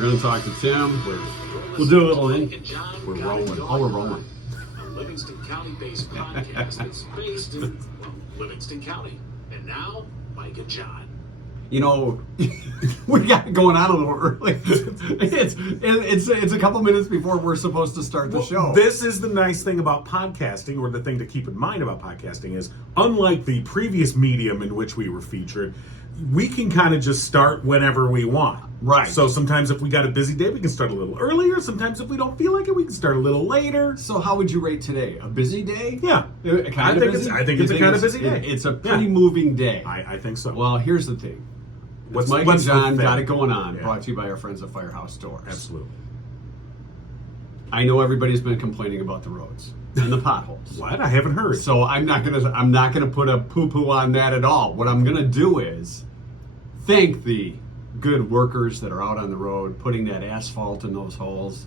We're going to talk to Tim. We'll do a little in. We're rolling. Oh, we're rolling. A Livingston County-based podcast that's based in Livingston County. And now, Mike and John. You know, we got it going on a little early. It's a couple minutes before we're supposed to start the show. This is the nice thing about podcasting, or the thing to keep in mind about podcasting is, unlike the previous medium in which we were featured, we can kind of just start whenever we want. Right. So sometimes if we got a busy day, we can start a little earlier. Sometimes if we don't feel like it, we can start a little later. So how would you rate today? A busy day? Yeah. I think it's a kind of busy day. It's a pretty moving day. I think so. Well, here's the thing. Mike and John got it going on, brought to you by our friends at Firehouse Doors. Absolutely. I know everybody's been complaining about the roads and the potholes. What? I haven't heard. So I'm not gonna put a poo-poo on that at all. What I'm gonna do is thank the good workers that are out on the road putting that asphalt in those holes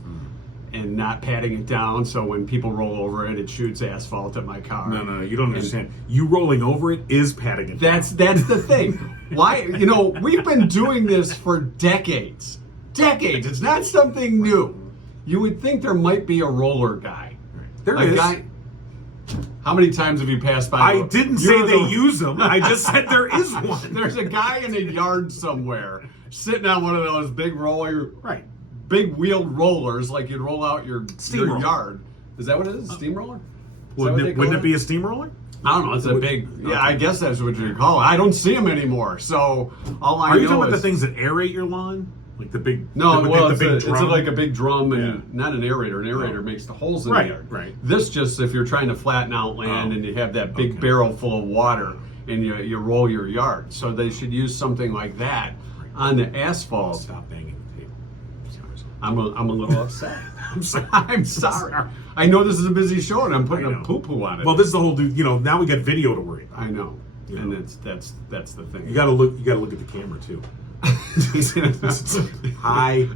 and not patting it down so when people roll over it, it shoots asphalt at my car. No, you don't understand. You rolling over it is patting it down. That's the thing. Why? You know, we've been doing this for decades. Decades. It's not something new. You would think there might be a roller guy. There is. How many times have you passed by? I didn't say they use them. I just said there is one. There's a guy in a yard somewhere sitting on one of those big big wheeled rollers, like you'd roll out your yard. Is that what it is? A steamroller? Wouldn't it be a steamroller? I don't know. It's a big. Yeah, I guess that's what you call it. I don't see them anymore. So all I know is. Are you talking about the things that aerate your lawn? Like the big. No, it's like a big drum and not an aerator. An aerator makes the holes in the yard. Right. This just if you're trying to flatten out land and you have that big barrel full of water and you roll your yard. So they should use something like that on the asphalt. Stop banging the table. I'm a little upset. I'm sorry. I know this is a busy show and I'm putting a poo-poo on it. Well, this is the whole now we got video to worry about. I know. And that's the thing. You gotta look at the camera too. Hi.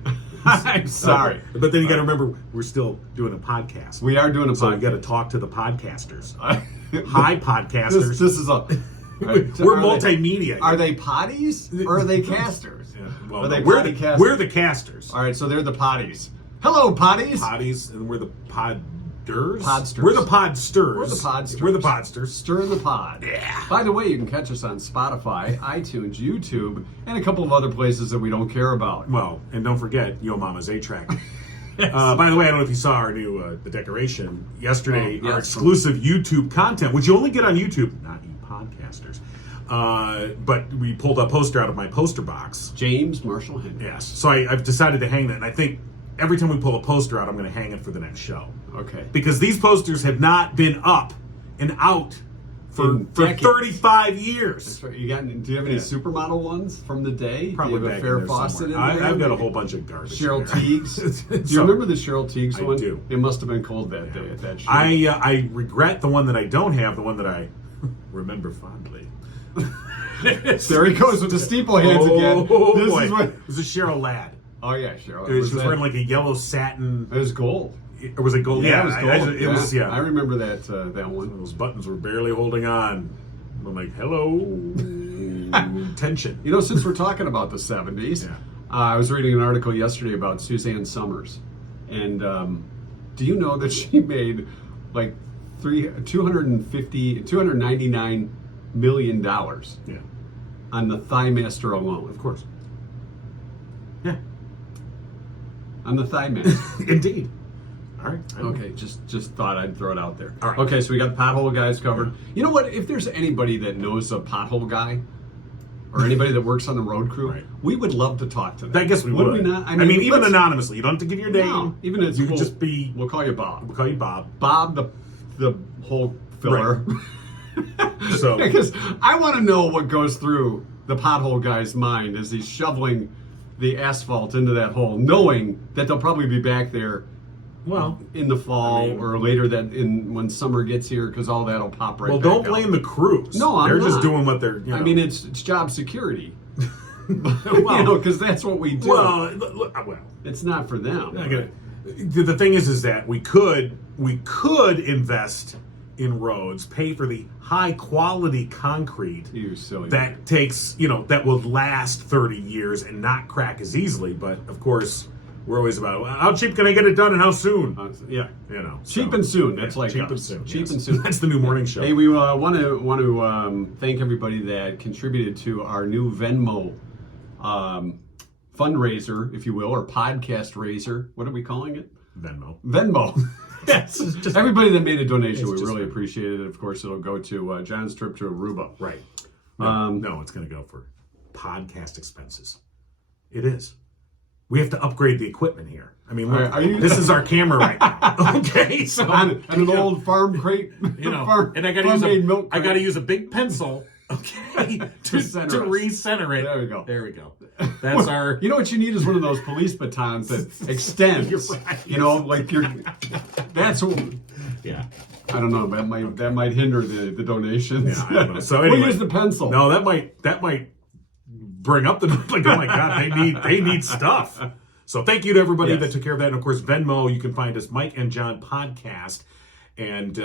I'm sorry. But then you gotta remember we're still doing a podcast. We are doing a podcast. So you gotta talk to the podcasters. Hi podcasters. This is a we're multimedia. Are they potties or are they casters? Yeah. Well, are they we're the casters. All right, so they're the potties. Hello, potties. Potties, and we're the podders. Podsters. We're the podsters. We're the podsters. We're the podsters. Stir the pod. Yeah. By the way, you can catch us on Spotify, iTunes, YouTube, and a couple of other places that we don't care about. Well, and don't forget Yo Mama's 8-track. By the way, I don't know if you saw our new the decoration yesterday. Our exclusive YouTube content, which you only get on YouTube, not you podcasters. But we pulled a poster out of my poster box. James Marshall Henry. Yes. So I've decided to hang that, and I think every time we pull a poster out, I'm going to hang it for the next show. Okay. Because these posters have not been up and out for 35 years. That's right. Do you have any supermodel ones from the day? Probably do you have back a Farrah in there Fawcett in there? I've got a whole bunch of garbage. Cheryl Teagues. Do you remember the Cheryl Teagues one? I do. It must have been cold that day at that show. I regret the one that I don't have, the one that I remember fondly. There he goes with the steeple hands again. This boy. It was a Cheryl Ladd. Oh yeah, Cheryl. She was wearing like a yellow satin. It was gold. Or was it gold? Yeah, it was gold. It was. I remember that one. Those buttons were barely holding on. I'm like, hello. Tension. You know, since we're talking about the 70s, I was reading an article yesterday about Suzanne Summers. And do you know that she made like $299 million on the Thighmaster alone? Of course. Yeah. On the Thighmaster. Indeed. All right. Okay, just thought I'd throw it out there. All right. Okay, so we got the pothole guys covered. You know what? If there's anybody that knows a pothole guy, or anybody that works on the road crew, we would love to talk to them. I guess we would. We not? I mean even anonymously. You don't have to give your name. No, even if you can just be. We'll call you Bob. We'll call you Bob. Bob, the whole filler. Right. So because I want to know what goes through the pothole guy's mind as he's shoveling the asphalt into that hole, knowing that they'll probably be back there. Well, in the fall or later when summer gets here, because all that'll pop right. Well, back don't blame the crews. No, they're not. Just doing what they're. You know. I mean, it's job security. Because that's what we do. Well, it's not for them. The thing is that we could invest in roads, pay for the high quality concrete You silly. that takes, that will last 30 years and not crack as easily. But of course, we're always about, well, how cheap can I get it done and how soon? Yeah. Cheap And soon. That's like cheap us. and soon. Cheap yes. and soon. That's the new morning show. Hey, we want to thank everybody that contributed to our new Venmo fundraiser, if you will, or podcast raiser. What are we calling it? Venmo. Yes. Just everybody that made a donation, we really appreciate it. Of course, it'll go to John's trip to Aruba. Right. No, it's going to go for podcast expenses. It is. We have to upgrade the equipment here. I mean, look, this is our camera right now. Okay, so on an old farm crate, and I got to use a big pencil, okay, to recenter it. There we go. That's our. You know what you need is one of those police batons that extends. That's what. Yeah. I don't know. That might hinder the donations. Yeah, I don't know. So anyway, we'll use the pencil. No, that might bring up the like. Oh my God, they need stuff. So thank you to everybody that took care of that. And of course, Venmo, you can find us Mike and John Podcast. And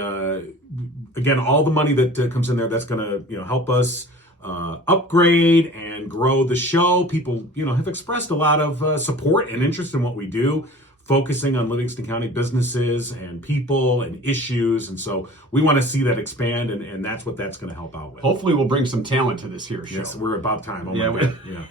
again, all the money that comes in there, that's going to help us upgrade and grow the show. People have expressed a lot of support and interest in what we do, focusing on Livingston County businesses and people and issues. And so we want to see that expand, and that's what that's going to help out with. Hopefully we'll bring some talent to this here show. Yes, we're about time. Oh yeah, my God. Yeah.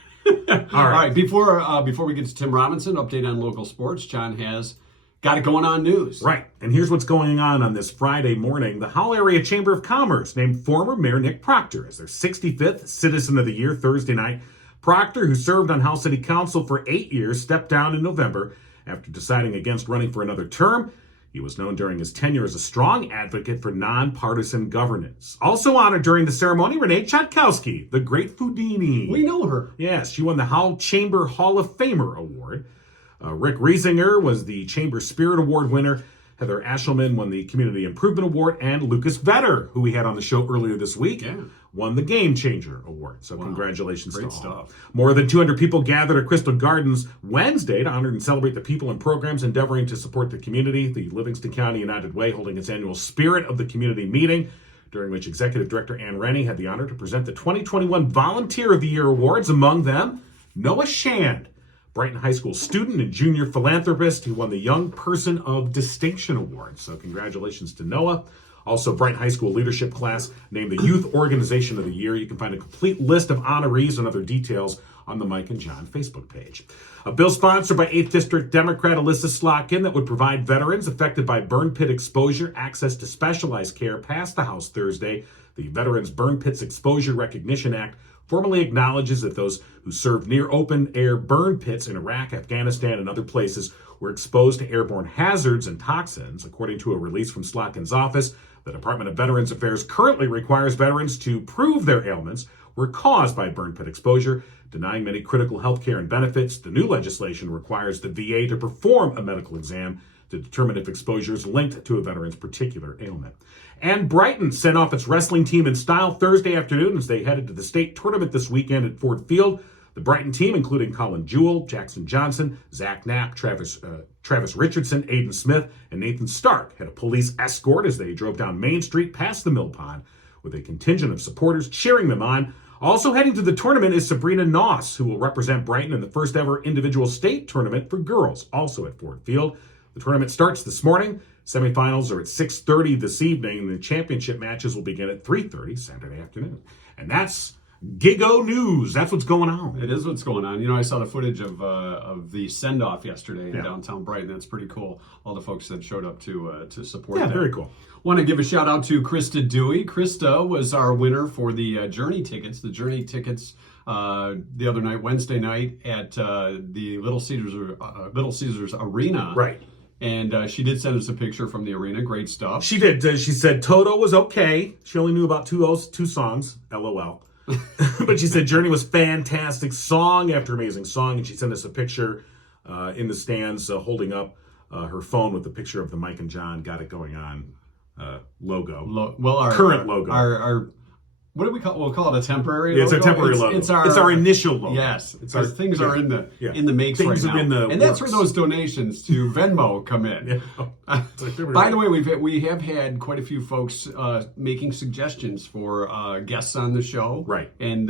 All right. Before we get to Tim Robinson, update on local sports. John has got it going on news. Right. And here's what's going on this Friday morning. The Howell Area Chamber of Commerce named former Mayor Nick Proctor as their 65th Citizen of the Year Thursday night. Proctor, who served on Howell City Council for 8 years, stepped down in November after deciding against running for another term. He was known during his tenure as a strong advocate for nonpartisan governance. Also honored during the ceremony, Renee Chatkowski, the great Foodini. We know her. Yes, she won the Howell Chamber Hall of Famer Award. Rick Riesinger was the Chamber Spirit Award winner. Heather Ashelman won the Community Improvement Award. And Lucas Vetter, who we had on the show earlier this week, won the Game Changer Award. So congratulations to all. Stuff. More than 200 people gathered at Crystal Gardens Wednesday to honor and celebrate the people and programs endeavoring to support the community. The Livingston County United Way holding its annual Spirit of the Community meeting, during which Executive Director Ann Rennie had the honor to present the 2021 Volunteer of the Year Awards. Among them, Noah Shand, Brighton High School student and junior philanthropist, who won the Young Person of Distinction Award. So congratulations to Noah. Also, Brighton High School leadership class named the Youth Organization of the Year. You can find a complete list of honorees and other details on the Mike and John Facebook page. A bill sponsored by 8th District Democrat Alyssa Slotkin that would provide veterans affected by burn pit exposure access to specialized care passed the House Thursday. The Veterans Burn Pits Exposure Recognition Act formally acknowledges that those who served near open-air burn pits in Iraq, Afghanistan, and other places were exposed to airborne hazards and toxins. According to a release from Slotkin's office, the Department of Veterans Affairs currently requires veterans to prove their ailments were caused by burn pit exposure, denying many critical health care and benefits. The new legislation requires the VA to perform a medical exam to determine if exposure is linked to a veteran's particular ailment. And Brighton sent off its wrestling team in style Thursday afternoon as they headed to the state tournament this weekend at Ford Field. The Brighton team, including Colin Jewell, Jackson Johnson, Zach Knapp, Travis Richardson, Aiden Smith, and Nathan Stark, had a police escort as they drove down Main Street past the Mill Pond with a contingent of supporters cheering them on. Also heading to the tournament is Sabrina Noss, who will represent Brighton in the first ever individual state tournament for girls, also at Ford Field. The tournament starts this morning. Semifinals are at 6:30 this evening, and the championship matches will begin at 3:30 Saturday afternoon. And that's Gigo News. That's what's going on. It is what's going on. I saw the footage of the send-off yesterday in downtown Brighton. That's pretty cool. All the folks that showed up to support that. Yeah, very cool. Want to give a shout out to Krista Dewey. Krista was our winner for the Journey tickets. The Journey tickets the other night, Wednesday night, at the Little Caesars Arena. Right. And she did send us a picture from the arena. Great stuff. She did. She said Toto was okay. She only knew about two songs. LOL. But she said Journey was fantastic, song after amazing song. And she sent us a picture in the stands holding up her phone with the picture of the Mike and John Got It Going On logo. Our current logo. what do we call? We'll call it a temporary. Yeah, it's logo. a temporary logo. It's our initial logo. Yes, It's our things are in the yeah. in the makes Things right are now, in the and that's works. where those donations to Venmo come in. Yeah. By the way, we have had quite a few folks making suggestions for guests on the show. Right. And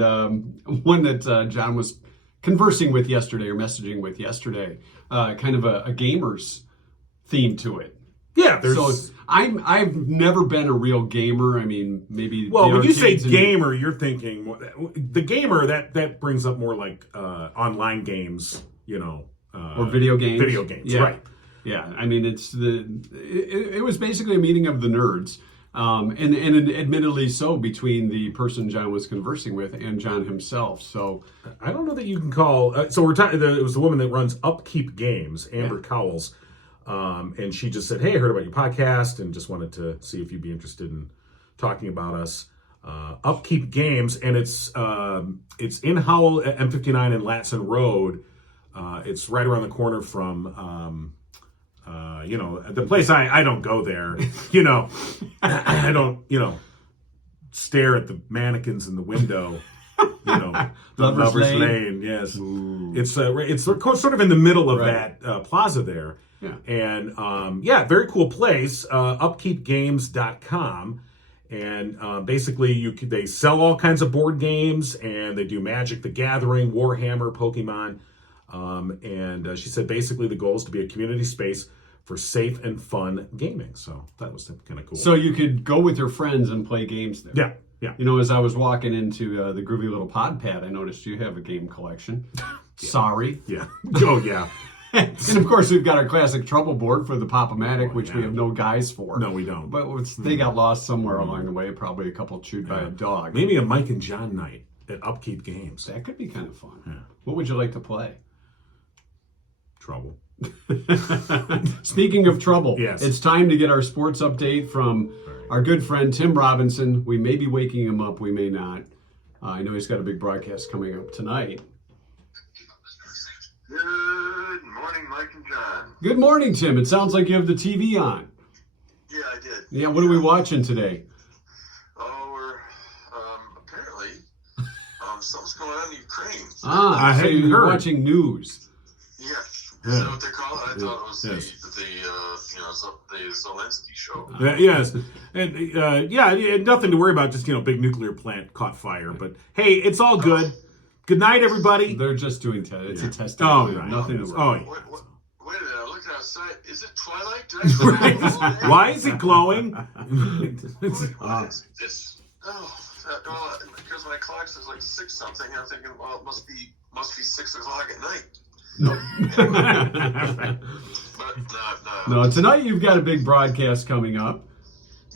one that John was conversing with yesterday or messaging with yesterday, kind of a gamers theme to it. Yeah, there's. So I've never been a real gamer. I mean, maybe. Well, the when you say arcades and- gamer, you're thinking the gamer that brings up more like online games, or video games. Video games, Yeah. right? Yeah, I mean, it was basically a meeting of the nerds, and admittedly so between the person John was conversing with and John himself. So I don't know that you can call. So we're talking. It was the woman that runs Upkeep Games, Amber Cowles, and she just said, "Hey, I heard about your podcast and just wanted to see if you'd be interested in talking about us." Upkeep Games, and it's in Howell at M59 and Latson Road. It's right around the corner from. The place I don't go there, I don't, stare at the mannequins in the window, Lover's Lane. Yes. Ooh. It's sort of in the middle of Right. that plaza there. Yeah. And, very cool place, upkeepgames.com. And basically they sell all kinds of board games and they do Magic the Gathering, Warhammer, Pokemon. And she said basically the goal is to be a community space for safe and fun gaming. So that was kind of cool. So you could go with your friends and play games there. Yeah, yeah. As I was walking into the Groovy Little Pod Pad, I noticed you have a game collection. Sorry. Yeah. Oh, yeah. And of course, we've got our classic trouble board for the Pop-O-Matic, which we have no guys for. No, we don't. But they got lost somewhere along the way, probably a couple chewed by a dog. Maybe a Mike and John night at Upkeep Games. That could be kind of fun. Yeah. What would you like to play? Trouble. Speaking of trouble, Yes. it's time to get our sports update from our good friend Tim Robinson. We may be waking him up, we may not. I know he's got a big broadcast coming up tonight. Good morning, Mike and John. Good morning, Tim. It sounds like you have the TV on. Yeah, I did. Yeah, what are we watching today? Oh, we're apparently something's going on in Ukraine. I So hadn't you're heard. watching news. Yeah, is that what they call it? I thought it was Yes. the Zelensky show. Yes. And and nothing to worry about, just, big nuclear plant caught fire. But hey, it's all good. Good night, everybody. They're just doing it's a test. Oh, Nothing right. Nothing to Oh, worry. yeah. Wait a minute, I looked outside. Is it twilight? Did I sleep the whole day? Why is it glowing? What is this? Because my clock says like 6 something. I'm thinking, well, it must be 6 o'clock at night. No. But No, tonight you've got a big broadcast coming up.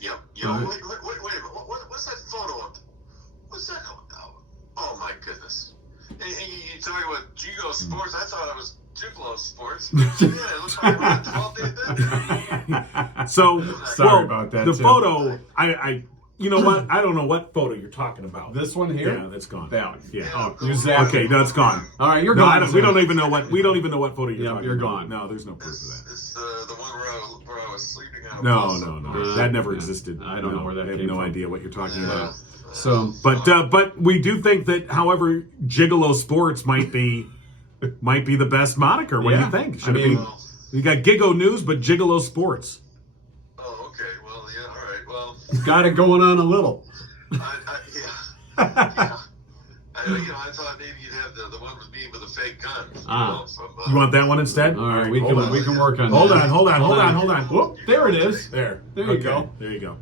Yep. Right. Wait a minute. What's that photo of? What's that? Oh my goodness. And you talking about Gigo Sports? I thought it was Gigolo Sports. Yeah, it looks like we're at 12 day. So, Sorry about that, The Tim. photo, you know what? I don't know what photo you're talking about. This one here? Yeah, that's gone. That one. Yeah. Oh, use that. Okay, no, it's gone. All right, you're No, gone. we don't even know what photo you're Yep, talking you're about. gone. No, there's no proof of that. It's the one where I was sleeping on a No, bus. that never Yeah. existed. I don't know where that I have came no from. idea what you're talking Yeah. about. So, But we do think that, however, Gigolo Sports might be the best moniker. What do Yeah. you think? I Should mean- it be? You got Gigo News, but Gigolo Sports. Oh, okay. Well, yeah. All right. Well, got it going on a little. yeah. I thought maybe you'd have the one with me with a fake gun. You want that one instead? All right, hold on. we can work on Hold that. on, hold on. Whoop, there it is. There you Okay, go. There you go.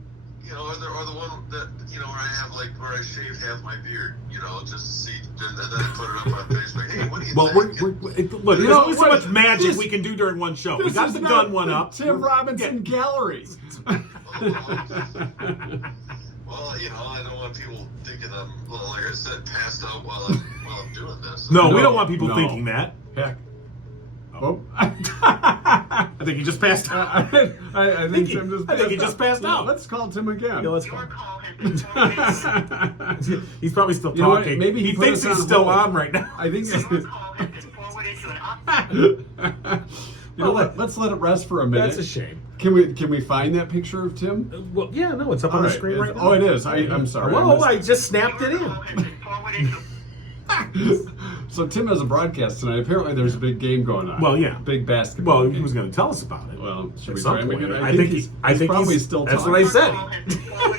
Or the one that where I have where I shave half my beard. Just to see, and then I put it up on Facebook. Hey, what do you Well, think? look, there's know, only so much magic this- we can do during one show. We This got is the not gun one up. Tim Robinson Gallery. Well, I don't want people thinking I'm, like I said, passed out while I'm doing this. No, we No, don't want people no. thinking that. Heck. Oh. I think he just passed out. I think Tim just I think he just passed Yeah, out. let's call Tim again. Yeah, let's go. Your call has been forwarded. He's probably still You know what? talking. Maybe he put thinks us he's on still hold. on right now. I think. Your call has been forwarded to an op- Let's let it rest for a minute. That's a shame. Can we find that picture of Tim? Well, yeah, no, it's up on the screen right now. Oh, it is. I'm sorry. Whoa, I just snapped it in. So Tim has a broadcast tonight. Apparently, there's a big game going on. Well, yeah. Big basketball. Well, game. he was going to tell us about it. Well, should At we some try him point. again? I think he's probably still That's talking. what I said.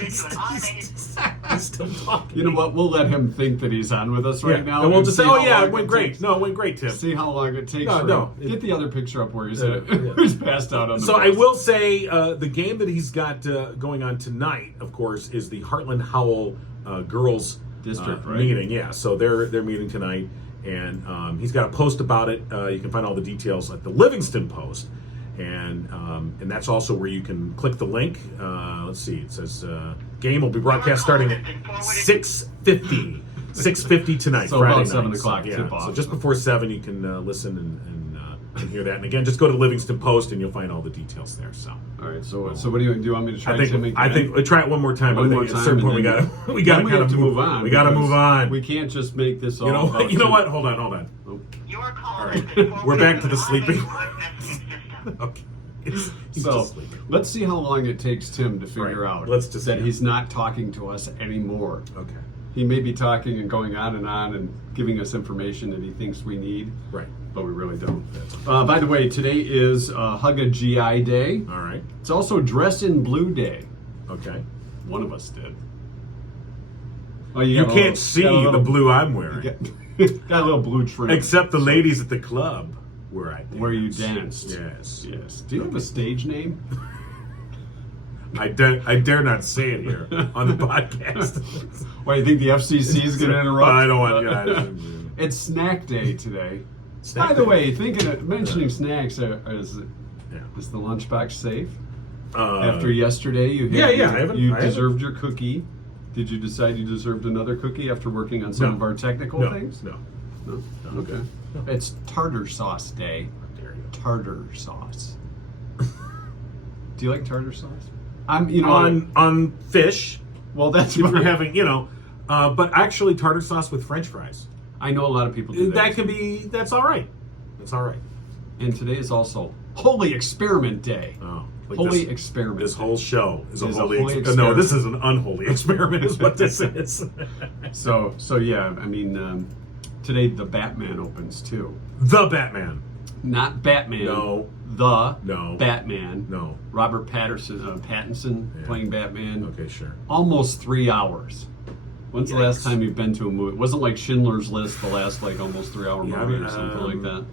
He's still talking. You know what? We'll let him think that he's on with us right now. And we'll just see say, oh how yeah, long it went it great. takes. No, it went great, Tim. See how long it takes. No, Get the other picture up where he's yeah. he's passed out on the So I bus. will say the game that he's got going on tonight, of course, is the Heartland Howell girls District, right? meeting. Yeah, so they're meeting tonight, and he's got a post about it. You can find all the details at the Livingston Post, and that's also where you can click the link. Let's see, it says game will be broadcast starting at 6:50. 6:50 tonight, So Friday about 7 night. o'clock Yeah, tip-off. so just before 7, you can listen and hear that. And again, just go to the Livingston Post, and you'll find all the details there. So. All right. So what do you want me to try? I think try it one more time. One but more I think at a time, certain point and we then- got then to kind have of to move on. We got to because move on. We can't just make this all. You know about you know Tim. what? Hold on. Your call All has right. been We're back to the forwarded sleeping. system. Okay. He's So just sleeping. let's see how long it takes Tim to figure Right. out Let's just that see. he's not talking to us anymore. Okay. He may be talking and going on and giving us information that he thinks we need, Right. but we really don't. By the way, today is Hug a GI Day. All right. It's also Dress in Blue Day. Okay. One of us did. Oh, You can't see the blue I'm wearing, Got a little blue trim. except the ladies at the club where I danced. Where you danced. Yes. Yes. Do you have a stage name? I dare not say it here on the podcast. Why, you think the FCC is going to interrupt? I don't want guys. It's Snack Day today. Snack By the Day. way, mentioning snacks, is Yeah. the lunchbox safe? Uh, After yesterday, you yeah, I haven't- you I haven't- deserved your cookie. Did you decide you deserved another cookie after working on some No. of our technical no, things? no. No. No. Okay. No. It's tartar sauce day. There you go. Tartar sauce. Do you like tartar sauce? On fish, Well, that's if what you're having, but actually tartar sauce with French fries. I know a lot of people do that. That's all right. That's all right. And today is also Holy Experiment Day. Oh, like Holy this, Experiment. This whole show is a Is a holy, holy No, experiment. this is an unholy experiment, is what this is. So yeah. I mean, today the Batman opens too. The Batman. Not Batman. No. The No. Batman. No. Robert Pattinson Yeah. playing Batman. Okay, sure. Almost 3 hours. When's the last Yikes. time you've been to a movie? It wasn't like Schindler's List, the last almost 3 hour Yeah, I movie mean, or something like that.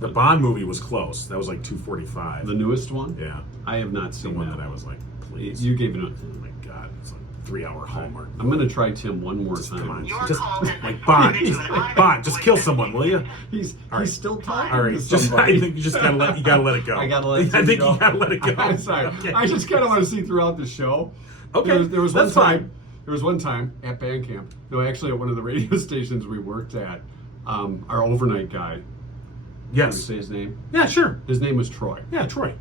The Bond movie was close. That was like 2:45. The newest one? Yeah. I have not The seen one that. that I was like, please. You gave it a. Oh my God, it's like 3 hour Hallmark. I'm gonna try Tim one more Just time. come on, Your just call has been like Bond, forwarded to an automated Bond, just kill voice someone, will you? He's All right. still talking. All right, to just somebody. I think you just gotta let it go. I gotta let. I Tim think go. you gotta let it go. I'm sorry. Okay. I just kind of want to see throughout the show. Okay, There was one that's time. fine. There was one time at band camp. No, actually, at one of the radio stations we worked at, our overnight guy. Can we Yes. say his name? Yeah, sure. His name was Troy. Yeah, Troy.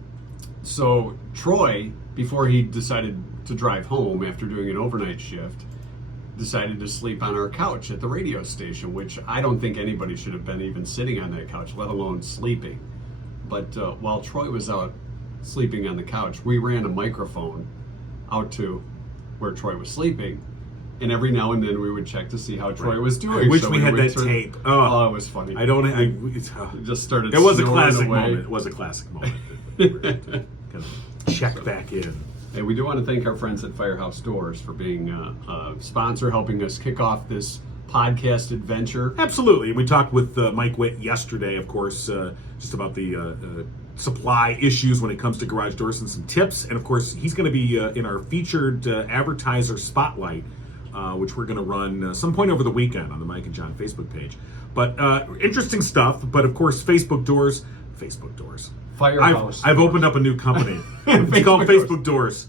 So Troy, before he decided to drive home after doing an overnight shift, decided to sleep on our couch at the radio station, which I don't think anybody should have been even sitting on that couch, let alone sleeping. But while Troy was out sleeping on the couch, we ran a microphone out to where Troy was sleeping. And every now and then we would check to see how Troy Right. was doing. I wish So we had would that tape. Oh. Oh, it was funny. I don't. It just started. It was a snoring classic away. moment. It was a classic moment. We were able to kind of check back in. Hey, we do want to thank our friends at Firehouse Doors for being a sponsor, helping us kick off this podcast adventure. Absolutely. We talked with Mike Witt yesterday, of course, just about the supply issues when it comes to garage doors and some tips. And of course, he's going to be in our featured advertiser spotlight, which we're going to run some point over the weekend on the Mike and John Facebook page. But interesting stuff. But of course, Facebook Doors. Firehouse. I've opened up a new company. It's called Facebook Facebook Doors.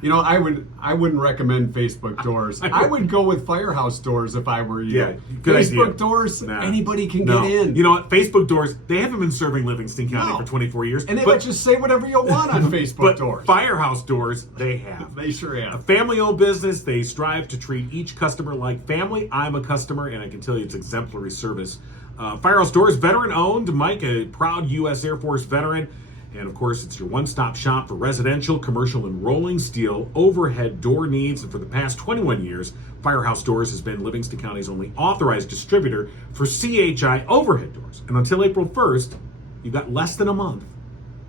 You know, I wouldn't recommend Facebook Doors. I would go with Firehouse Doors if I were you. Yeah, good Facebook idea. Doors, Nah. anybody can No. get in. You know what? Facebook Doors, they haven't been serving Livingston County No. for 24 years. And they but, let you say whatever you want on Facebook but Doors. Firehouse Doors, they have. They sure A have. family-owned business, they strive to treat each customer like family. I'm a customer, and I can tell you it's exemplary service. Firehouse Doors, veteran-owned. Mike, a proud U.S. Air Force veteran, And of course, it's your one-stop shop for residential, commercial, and rolling steel overhead door needs. And for the past 21 years, Firehouse Doors has been Livingston County's only authorized distributor for CHI overhead doors. And until April 1st, you've got less than a month.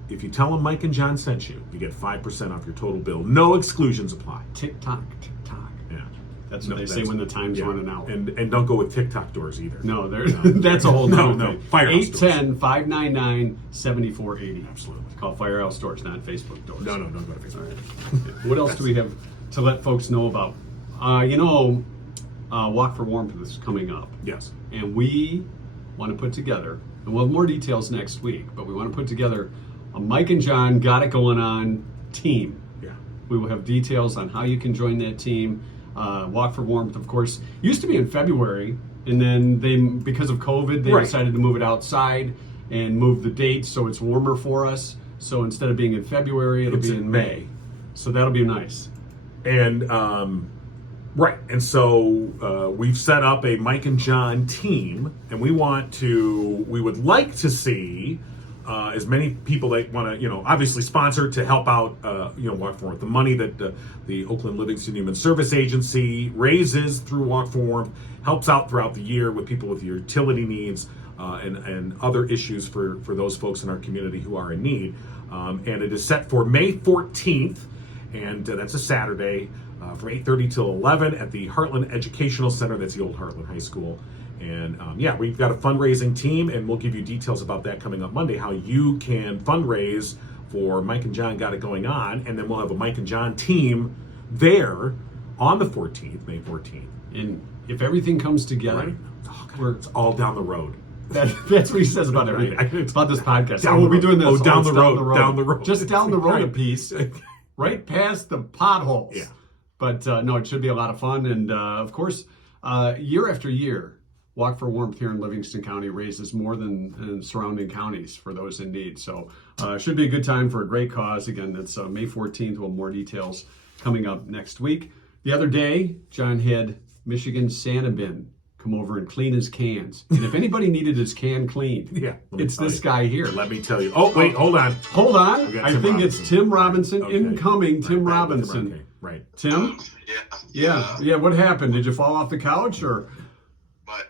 If you tell them Mike and John sent you, you get 5% off your total bill. No exclusions apply. Tick-tock, tick-tock. Yeah. That's what they say when the time's running out. And don't go with TikTok doors either. No, that's a whole nother No, thing. Firehouse 810-599-7480. Absolutely. It's called Firehouse Doors, not Facebook Doors. No, don't go to Facebook. All right. What else do we have to let folks know about? Walk for Warmth is coming up. Yes. And we want to put together, and we'll have more details next week, but we want to put together a Mike and John Got It Going On team. Yeah. We will have details on how you can join that team. Walk for Warmth, of course, used to be in February, and then because of COVID, they decided to move it outside and move the date so it's warmer for us. So instead of being in February, it'll be in May. So that'll be nice. And right, and so we've set up a Mike and John team, and we would like to see as many people that want to, obviously sponsor to help out, Walk for Warmth. The money that the Oakland Livingston Human Service Agency raises through Walk for Warmth helps out throughout the year with people with utility needs and other issues for those folks in our community who are in need. And it is set for May 14th, and that's a Saturday, from 8:30 till 11 at the Heartland Educational Center. That's the old Heartland High School. And we've got a fundraising team, and we'll give you details about that coming up Monday, how you can fundraise for Mike and John Got It Going On. And then we'll have a Mike and John team there on the 14th, May 14th. And if everything comes together, It's all down the road. that's what he says about everything. It's about this podcast. Down We'll the be doing this. road. Down It's the road. Down the road. Just down the road a Right. piece, right past the potholes. Yeah. But no, it should be a lot of fun. And of course, year after year, Walk for Warmth here in Livingston County raises more than surrounding counties for those in need. So it should be a good time for a great cause. Again, that's May 14th. We'll have more details coming up next week. The other day, John had Michigan Santa Bin come over and clean his cans. And if anybody needed his can cleaned, it's this guy here. Let me tell you. Oh, wait, hold on. Hold on. We got I Tim think Robinson. it's Tim Robinson. Okay. Incoming Tim Right, Robinson. okay, right. Tim? Yeah. What happened? Did you fall off the couch or? My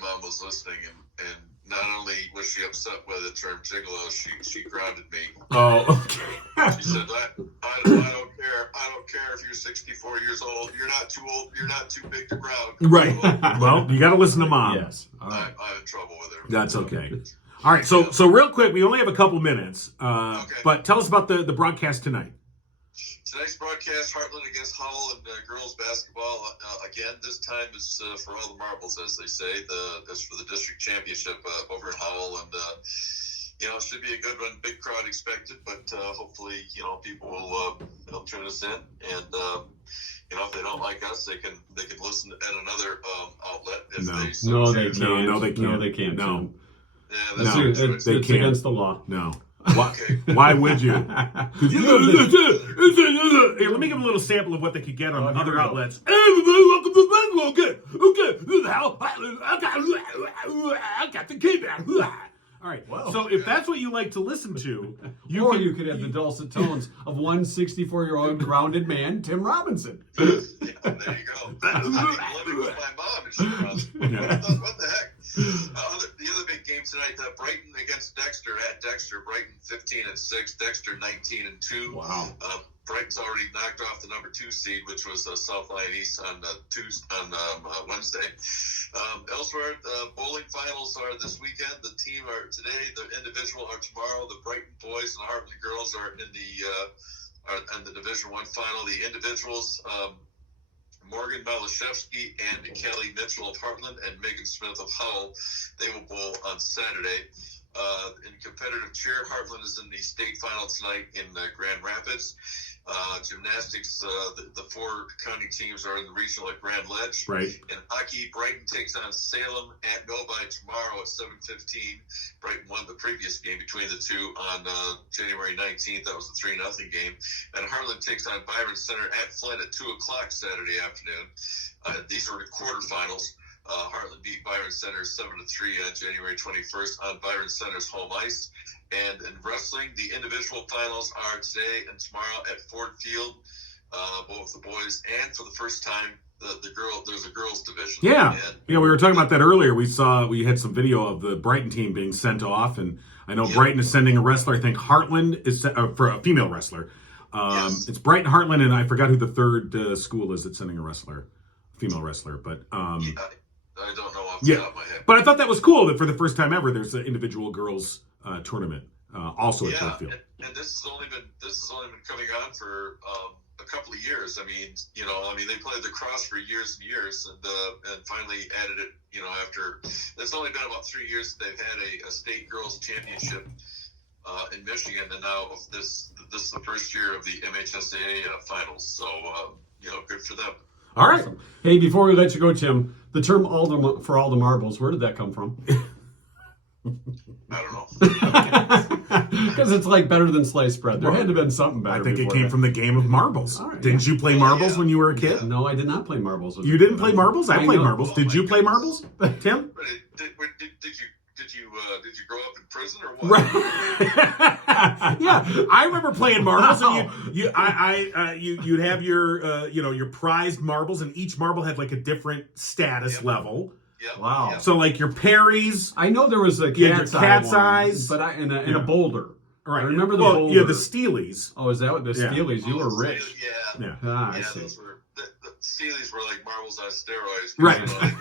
mom was listening, and not only was she upset by the term gigolo, she grounded me. Oh, okay. She said, I don't care. I don't care if you're 64 years old. You're not too old. You're not too big to ground. Right. Well, you got to listen to Mom. Yes. All right. I'm in trouble with her. That's okay. All right. So real quick, we only have a couple minutes, but tell us about the broadcast tonight. Tonight's broadcast, Heartland against Howell and girls basketball. Again, this time is for all the marbles, as they say. That's for the district championship over at Howell, and it should be a good one. Big crowd expected, but hopefully, people will tune us in, and if they don't like us, they can listen at another outlet. If they No, they can't. No, they can't. No, they can't. No. Tim. Yeah, It's, that's it's, They it's can't. against the law. No. Why would you? Here, let me give them a little sample of what they could get on here other we go. outlets. Hey, everybody, welcome to the basketball game. Okay, this is how I got the key back. All right. Wow. So if that's what you like to listen to, You could have the dulcet tones of one 64-year-old grounded man, Tim Robinson. there you go. I'm living with my mom, and she runs. What the heck? The other big game tonight, Brighton against Dexter at Dexter. Brighton 15-6, Dexter 19-2. Wow. Brighton's already knocked off the number 2 seed, which was South Lyon East on Wednesday. Elsewhere, the bowling finals are this weekend. The team are today. The individual are tomorrow. The Brighton boys and the Heartland girls are in the Division I final. The individuals. Morgan Malashevsky and Kelly Mitchell of Heartland and Megan Smith of Howell. They will bowl on Saturday. In competitive cheer, Heartland is in the state final tonight in Grand Rapids. Gymnastics, the 4 county teams are in the regional at Grand Ledge. Right. In hockey, Brighton takes on Salem at Novi tomorrow at 7:15. Brighton won the previous game between the two on January 19th. That was a 3-0 game. And Heartland takes on Byron Center at Flint at 2 o'clock Saturday afternoon. These are the quarterfinals. Heartland beat Byron Center 7-3 on January 21st on Byron Center's home ice. And in wrestling, the individual finals are today and tomorrow at Ford Field, both the boys, and for the first time, there's a girls division. Yeah, and, we were talking about that earlier. We had some video of the Brighton team being sent off, and I know Brighton is sending a wrestler. I think Heartland is for a female wrestler. Yes. It's Brighton, Heartland, and I forgot who the third school is that's sending a female wrestler. But I don't know off the top of my head. But I thought that was cool that for the first time ever, there's an individual girls tournament also at Ford Field. And this has only been coming on for a couple of years. I mean, they played the cross for years and years, and finally added it. After it's only been about 3 years that they've had a state girls championship in Michigan, and now this is the first year of the MHSAA finals. So good for them. All right. Awesome. Hey, before we let you go, Tim, the term for all the marbles, where did that come from? I don't know. Because it's like better than sliced bread. There had to have been something better. I think it before came that. from the game of marbles. All right, Didn't you play marbles when you were a kid? No, I did not play marbles. You didn't play marbles? I played know. marbles. Did you play marbles, Tim? Did you grow up in prison or what? Right. Yeah, I remember playing marbles, and you'd have your prized marbles, and each marble had like a different status level. Yep. Wow. Yep. So like your Perry's. I know there was a You had cat's, your cat's eye one, eyes. but in a boulder. Right. I remember the boulder. Yeah, the Steelies. Oh, is that what the Steelies? You were Oh, rich. Yeah. Yeah. Ah, I Yeah, see. those were the Steelies were like marbles on steroids. Right,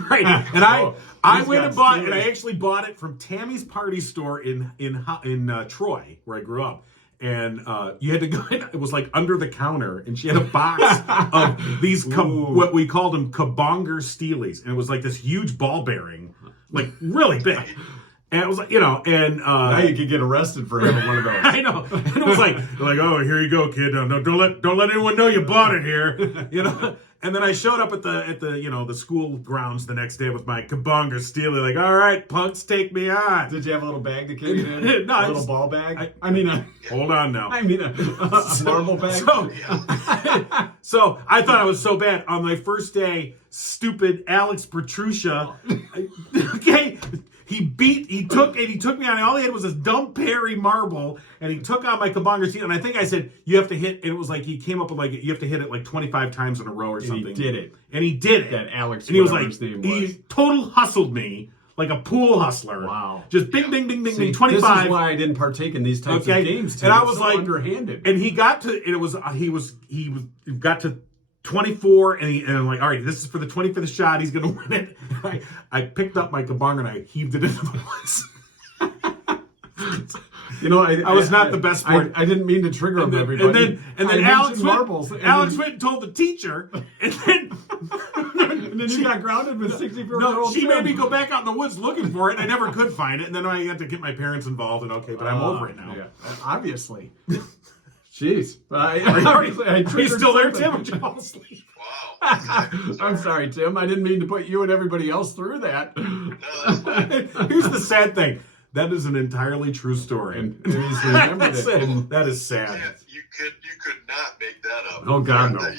right. And I He's went got and bought, Steelies. and I actually bought it from Tammy's Party Store in Troy, where I grew up. And you had to go in, it was like under the counter, and she had a box of these, what we called them Kabonger Steelies. And it was like this huge ball bearing, like really big. And it was like, Now you could get arrested for having one of those. I know. And it was like, oh, here you go, kid. No, don't let anyone know you bought it here. And then I showed up at the school grounds the next day with my Kabonger Steely, like, all right, punks, take me on. Did you have a little bag to carry it in? No, a little ball bag? Hold on now. a marble bag? So I thought I was so bad. On my first day, stupid Alex Petruccia, okay, he took me on. All he had was this dumb Perry marble, and he took on my Kabonger Steely. And I think I said, you have to hit, and it was like, he came up with like, you have to hit it like 25 times in a row or something. And he did it. And he did it. That Alex, and he was whatever like, his name was. he total hustled me like a pool hustler. Wow. Just bing, bing, bing, bing, See, bing, 25. This is why I didn't partake in these types of games. Too. And I was so like, underhanded. and he got to, and it was, he got to 24, and I'm like, all right, this is for the 25th shot. He's going to win it. I picked up my Kabonger and I heaved it into the woods. I was not the best sport. I didn't mean to trigger him, everybody. And then I Alex went, went and told the teacher, and then you got grounded with 64-year-old. No, she made me go back out in the woods looking for it. I never could find it, and then I had to get my parents involved. And but I'm over it now. Yeah, obviously. Jeez, Are you still there, Tim? Did you fall asleep? Wow. I'm sorry, Tim. I didn't mean to put you and everybody else through that. No, that's fine. Here's the sad thing. That is an entirely true story. And he's remembered That's it. it. That is sad. You could not make that up. Oh, God, no. You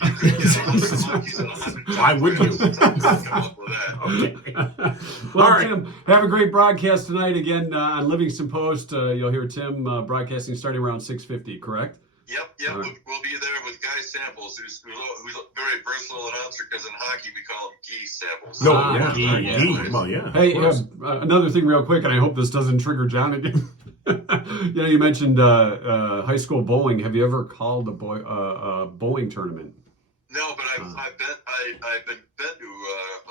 could get 100 monkeys and 100 Why would you? to come up with that. Well, All right. Tim, have a great broadcast tonight again on Livingston Post. You'll hear Tim broadcasting starting around 6:50, correct? Yep. We'll be there with Guy Samples, who's a very versatile announcer, because in hockey we call him Guy Samples. No, well, yeah. Hey, another thing real quick, and I hope this doesn't trigger John again. You mentioned high school bowling. Have you ever called a bowling tournament? No, but I've been to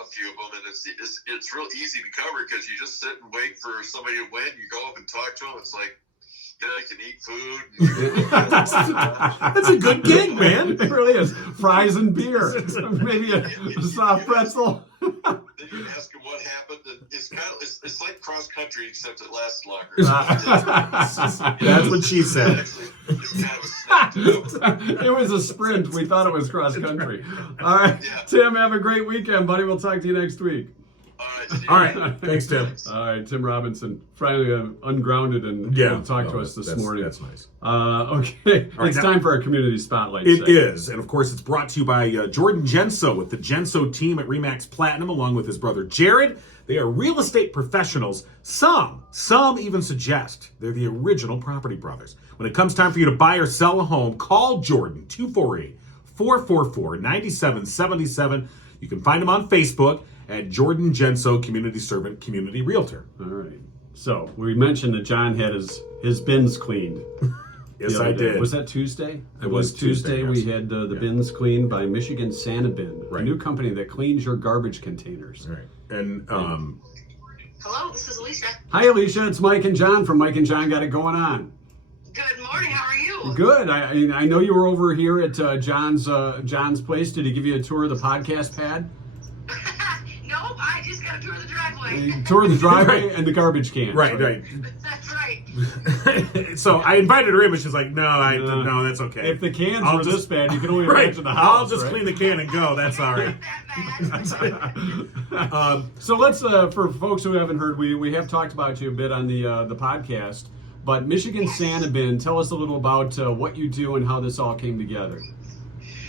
a few of them, and it's real easy to cover because you just sit and wait for somebody to win. You go up and talk to them. It's like, you can eat food. That's a good gig, man. It really is. Fries and beer. Maybe a soft pretzel. Then you ask them what happened, and it's like cross country, except it lasts longer. That's what she said. Actually, it's kind of a snack too. It was a sprint. We thought it was cross country. All right. Yeah. Tim, have a great weekend, buddy. We'll talk to you next week. All right. Thanks, Tim. All right, Tim Robinson, finally ungrounded and able to talk to us this morning. That's nice. Okay, All right, it's now- time for our community spotlight. It segment. is, and of course, it's brought to you by Jordan Genso with the Genso team at Remax Platinum, along with his brother Jared. They are real estate professionals. Some even suggest they're the original Property Brothers. When it comes time for you to buy or sell a home, call Jordan 248-444-9777. You can find him on Facebook at Jordan Genso Community Servant Community Realtor. All right. So we mentioned that John had his bins cleaned. Yes, the other I day. did. Was that Tuesday? It was Tuesday, We yes. had the bins cleaned by Michigan Sanibin, a Right. new company that cleans your garbage containers. All right. And Hello, this is Alicia. Hi, Alicia. It's Mike and John from Mike and John Got It Going On. Good morning. How are you? Good. I know you were over here at John's place. Did he give you a tour of the podcast pad? Nope, I just got a tour of the driveway. Tour of the driveway and the garbage can. right. That's right. So I invited her in, but she's like, no, that's okay. If the cans I'll were just- this bad, you can only Right. imagine the house. I'll just right? clean the can and go. That's all right. That bad. So let's, for folks who haven't heard, we have talked about you a bit on the podcast, but Michigan Sanibin, tell us a little about what you do and how this all came together.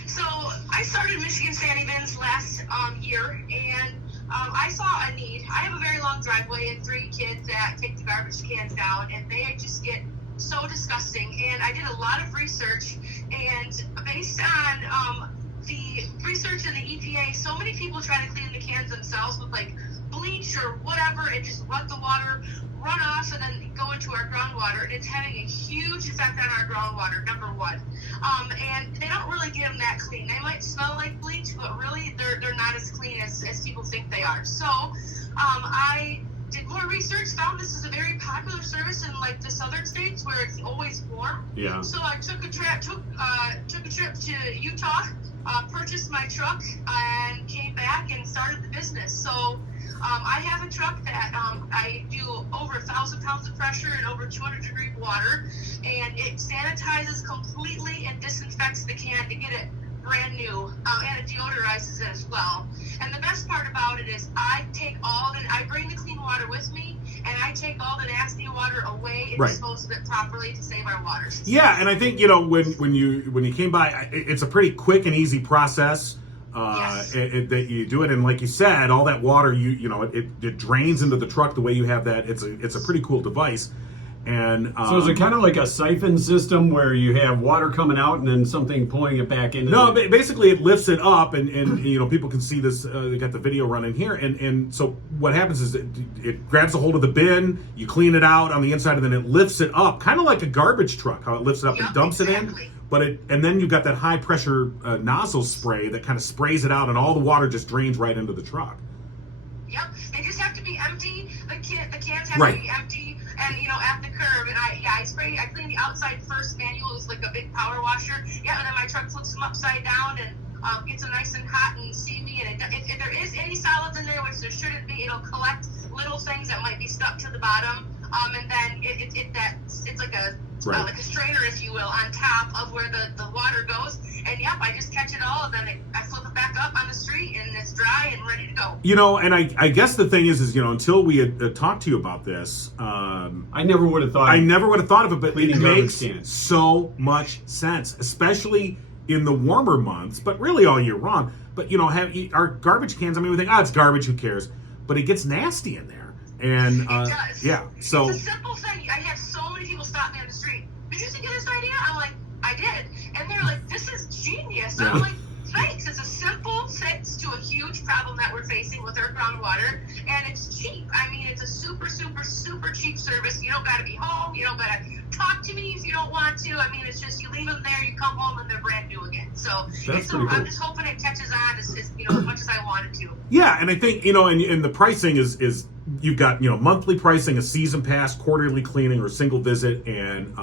So I started Michigan Sanibins last year, and I saw a need. I have a very long driveway and 3 kids that take the garbage cans down, and they just get so disgusting. And I did a lot of research, and based on the research in the EPA, so many people try to clean the cans themselves with like bleach or whatever and just let the water run off and then go into our groundwater, and it's having a huge effect on our groundwater, number one. And they don't really get them that clean. They might smell like bleach, but really they're not as clean as people think they are. So I did more research, found this is a very popular service in like the southern states where it's always warm. Yeah. So I took a trip to Utah, purchased my truck, and came back and started the business. So I have a truck that I do over 1,000 pounds of pressure and over 200 degree water, and it sanitizes completely and disinfects the can to get it brand new, and it deodorizes it as well. And the best part about it is I bring the clean water with me, and I take all the nasty water away and Right. dispose of it properly to save our water system. Yeah, and I think when you came by, it's a pretty quick and easy process. Yes. That you do it, and like you said, all that water it drains into the truck the way you have that. It's a pretty cool device. And So is it kind of like a siphon system where you have water coming out and then something pulling it back into? No, basically it lifts it up, and people can see this. They got the video running here, and so what happens is it grabs a hold of the bin, you clean it out on the inside, and then it lifts it up, kind of like a garbage truck, how it lifts it up and Yep, dumps it exactly. in. And then you've got that high pressure nozzle spray that kind of sprays it out, and all the water just drains right into the truck. Yep, they just have to be empty. The cans have Right. to be empty, and at the curb. And I clean the outside first. Manual is like a big power washer. Yeah, and then my truck flips them upside down and gets them nice and hot and steamy. And if there is any solids in there, which there shouldn't be, it'll collect little things that might be stuck to the bottom. And then it's like a Right. like a strainer, if you will, on top of where the water goes. And yep, I just catch it all, and then I flip it back up on the street, and it's dry and ready to go. And I guess the thing is until we had talked to you about this, I never would have thought. I never would have thought of it, but Cleaning it garbage makes cans. so much sense, especially in the warmer months, but really all year round. But our garbage cans, we think, it's garbage, who cares? But it gets nasty in there, and It does. yeah. So it's a simple thing. I have so many people stop me on the street. Did you think of this idea? I'm like, I did, and they're like, this is genius. Yeah. I'm like, thanks. It's a simple fix to a huge problem that we're facing with our groundwater, and it's cheap. It's a super, super, super cheap service. You don't got to be home. You don't got to talk to me if you don't want to. It's just you leave them there, you come home, and they're brand new again. So That's pretty cool. I'm just hoping it catches on as much as I want it to. yeah, and I think and the pricing is you've got monthly pricing, a season pass, quarterly cleaning, or single visit, and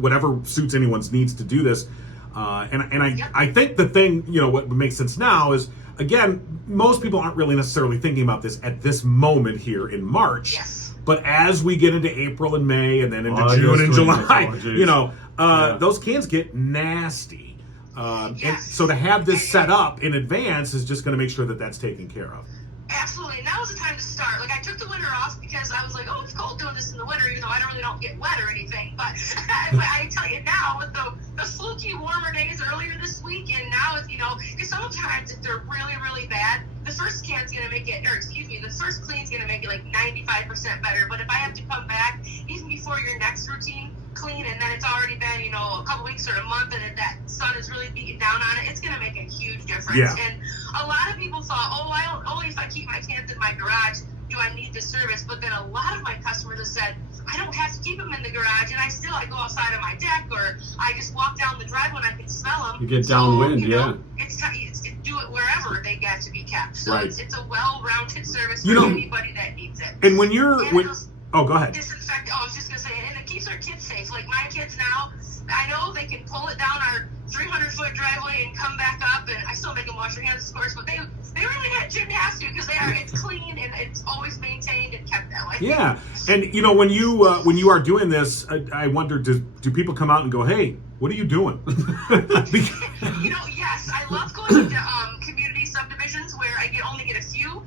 whatever suits anyone's needs to do this. I think the thing what makes sense now is, again, most people aren't really necessarily thinking about this at this moment here in March. Yes. But as we get into April and May, and then into August, June and July, Yeah. those cans get nasty. And Yes. so to have this set up in advance is just going to make sure that that's taken care of. Absolutely. Absolutely. Now is the time to start. Like, I took the winter off because I was like, oh, it's cold doing this in the winter, even though I don't get wet or anything. But I tell you now, with the fluky warmer days earlier this week, and now it's, because sometimes if they're really, really bad, the first can's going to make it, the first clean's going to make it like 95% better. But if I have to come back, even before your next routine clean, and then it's already been, a couple weeks or a month, and that sun is really beating down on it, it's going to make a huge difference. Yeah. And a lot of people thought, only if I keep my cans in my garage do I need this service. But then a lot of my customers have said, I don't have to keep them in the garage, and I go outside on my deck, or I just walk down the drive when I can smell them. You get downwind, yeah. It's do it wherever they got to be kept. So Right. it's a well-rounded service for anybody that needs it. And when you're... go ahead. Disinfect. I was just going to say, and it keeps our kids safe. Like, my kids now, I know they can pull it down our 300-foot driveway and come back up, and I still make them wash their hands, of course, but they really shouldn't have to, because it's clean and it's always maintained and kept that way. Yeah, and when you are doing this, I wonder, do people come out and go, hey, what are you doing? Yes, I love going into community subdivisions where I only get a few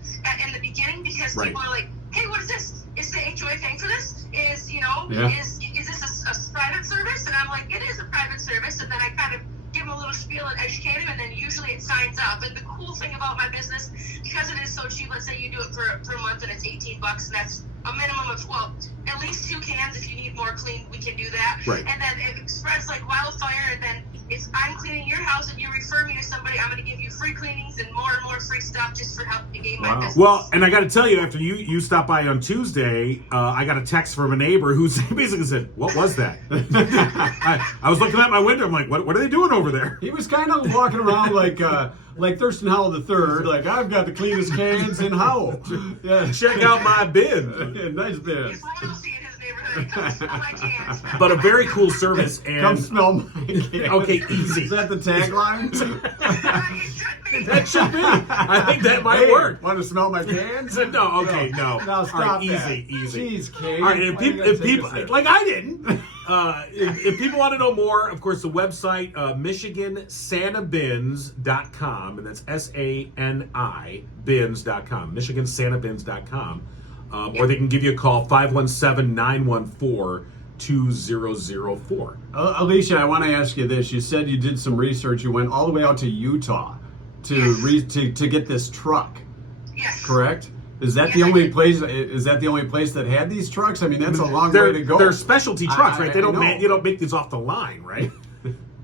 in the beginning, because Right. people are like, hey, what is this? Is the HOA paying for this? Is this a private service? And I'm like, it is a private service. And then I kind of give them a little spiel and educate them, and then usually it signs up. And the cool thing about my business, because it is so cheap, let's say you do it for a month and it's $18, and that's a minimum of, at least 2 cans. If you need more clean, we can do that. Right. And then it spreads like wildfire, and then if I'm cleaning your house and you refer me to somebody, I'm going to give you free cleanings and more free stuff just for helping to gain my business. Well, and I got to tell you, after you stopped by on Tuesday, I got a text from a neighbor who basically said, what was that? I was looking out my window. I'm like, what are they doing over there? He was kind of walking around like Thurston Howell III, like, I've got the cleanest cans in Howell. Yeah. Check out my bin. Nice bin. It's royalty in his neighborhood. Come smell my cans. But a very cool service. And Come smell my can. Okay, easy. Is that the tagline? That should be. I think that might work. Want to smell my cans? No, okay, no. Now stop All right, that. easy. Jeez, Kate. All right, if people like I didn't, if people want to know more, of course, the website MichiganSantaBins.com, and that's SANI bins.com, MichiganSantaBins.com, or they can give you a call 517-914-2004. Alicia, I want to ask you this. You said you did some research. You went all the way out to Utah to get this truck. Yes. Correct? Is that Yes, the I only did. place? Is that the only place that had these trucks? I mean, that's a long way to go. They're specialty trucks, right? They don't know. you don't make these off the line, right?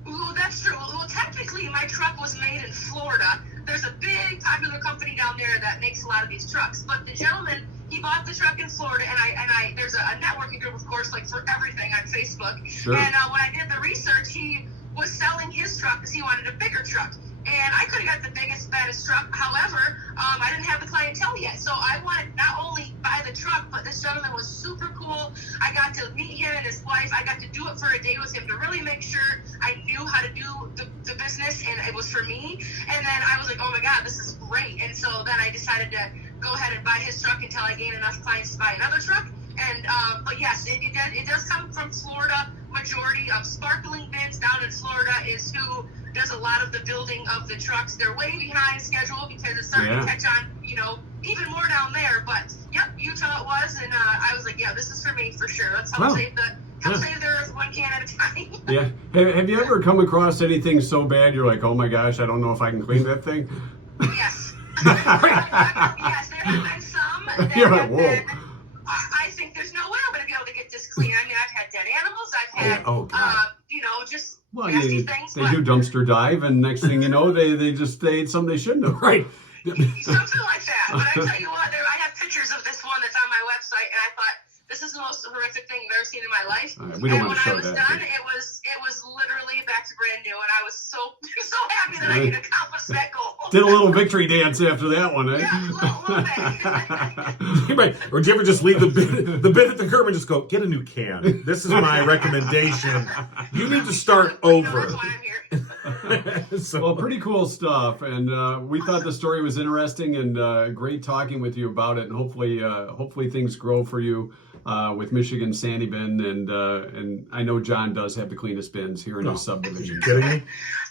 Well, that's true. Well, technically, my truck was made in Florida. There's a big popular company down there that makes a lot of these trucks. But the gentleman, he bought the truck in Florida, and I there's a networking group, of course, like for everything on Facebook. Sure. And when I did the research, he was selling his truck because he wanted a bigger truck. And I could have got the biggest, baddest truck. However, I didn't have the clientele yet. So I wanted not only buy the truck, but this gentleman was super cool. I got to meet him and his wife. I got to do it for a day with him to really make sure I knew how to do the business, and it was for me. And then I was like, oh my God, this is great. And so then I decided to go ahead and buy his truck until I gained enough clients to buy another truck. And but yes, it does come from Florida. Majority of Sparkling Bins down in Florida is who does a lot of the building of the trucks. They're way behind schedule because it's starting to catch on, even more down there. But yep, Utah it was, and I was like, yeah, this is for me for sure. Let's help save the earth one can at a time. Yeah. Have you ever come across anything so bad you're like, oh my gosh, I don't know if I can clean that thing? Yes. Yes, there have been some. You're like, whoa. I think there's no way I'm going to be able to get this clean. I mean, I've had dead animals. I've had, God. just Well, nasty things. they do dumpster dive, and next thing you know, they ate something they shouldn't have. Right. Something like that. But I tell you what, I have pictures of this one that's on my website, and I thought, this is the most horrific thing I've ever seen in my life. All right, we don't want to show when I was that. done, it was literally back to brand new, and I was so happy that I could accomplish that goal. Did a little victory dance after that one, eh? Yeah, a little bit. Right. Or do you ever just leave the bin at the curb and just go, get a new can? This is my recommendation. You need to start over. That's why I'm here. Well, pretty cool stuff, and we thought the story was interesting, and great talking with you about it. And hopefully things grow for you with Michigan Sandy Bin, and I know John does have the cleanest bins here in his subdivision. Kidding me?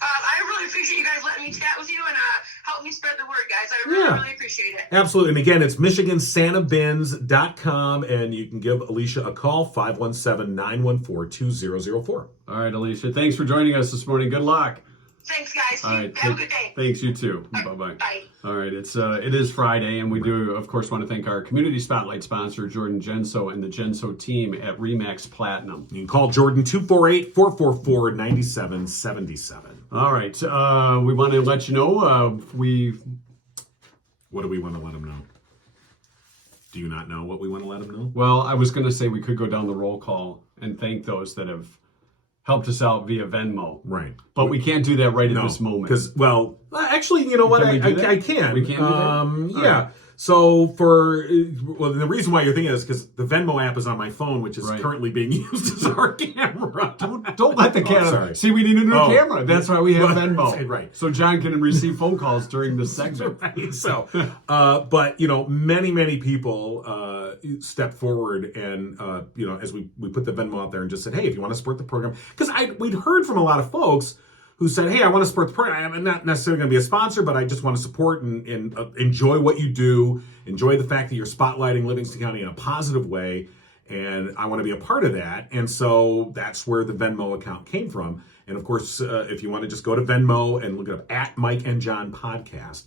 I really appreciate you guys letting me chat with you and help me spread the word, guys. I really, Yeah. really appreciate it. Absolutely. And again, it's MichiganSantaBins.com, and you can give Alicia a call, 517-914-2004. All right, Alicia, thanks for joining us this morning. Good luck. Thanks, guys. All right, Have a good day. Thanks, you too. Bye-bye. Bye. All right, it is Friday, and we do, of course, want to thank our Community Spotlight sponsor, Jordan Genso, and the Genso team at Remax Platinum. You can call Jordan 248-444-9777. All right, we want to let you know, What do we want to let them know? Do you not know what we want to let them know? well, I was going to say we could go down the roll call and thank those that have helped us out via Venmo. Right. But we can't do that right at this moment. Because, well, actually, you know what? Can we do that? I can. We can do that? Yeah. right. So the reason why you're thinking is because the Venmo app is on my phone, which is currently being used as our camera. Don't let the camera. sorry. See, we need a new camera. That's why we have Venmo. Right. So John can receive phone calls during the segment. Right. So, but many people stepped forward and as we put the Venmo out there and just said, hey, if you want to support the program, because we'd heard from a lot of folks who said, hey, I want to support the program. I'm not necessarily going to be a sponsor, but I just want to support and enjoy what you do, enjoy the fact that you're spotlighting Livingston County in a positive way, and I want to be a part of that. And so that's where the Venmo account came from. And of course, if you want to just go to Venmo and look it up at Mike and John Podcast.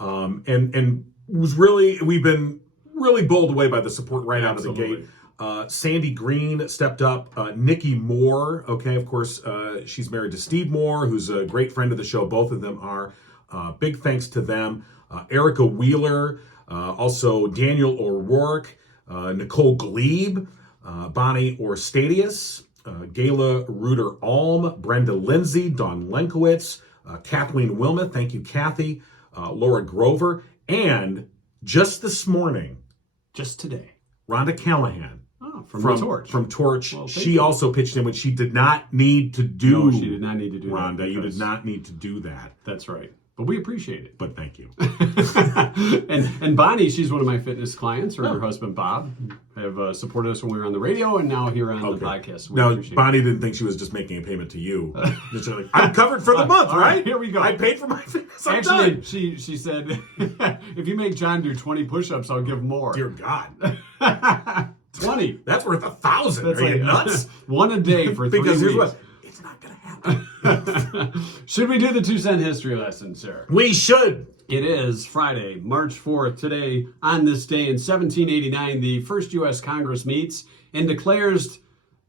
And it was we've been really bowled away by the support right out of the gate. Sandy Green stepped up. Nikki Moore, okay, of course, she's married to Steve Moore, who's a great friend of the show. Both of them are. Big thanks to them. Erica Wheeler, also Daniel O'Rourke, Nicole Glebe, Bonnie Orstadius, Gayla Reuter-Alm, Brenda Lindsay, Dawn Lenkowitz, Kathleen Wilmot, thank you, Kathy, Laura Grover, and just this morning, Just today. Rhonda Callahan. Oh, from Torch. From Torch. Well, she also pitched in, which she did not need to do. No, she did not need to do Rhonda, that. you did not need to do that. That's right. But we appreciate it. But thank you. and Bonnie, she's one of my fitness clients. Her husband, Bob, have supported us when we were on the radio and now here on the podcast. We Now, appreciate Bonnie didn't think she was just making a payment to you. Just like, I'm covered for the month, all right? here we go. I paid for my fitness. I'm Actually, done. she said, if you make John do 20 push-ups, I'll give more. Dear God. 20. That's worth 1,000. That's Are you like nuts? one a day for 3 Because here's weeks. what. It's not going to happen. Should we do the 2-cent history lesson, sir? We should. It is Friday, March 4th. Today, on this day in 1789, the first U.S. Congress meets and declares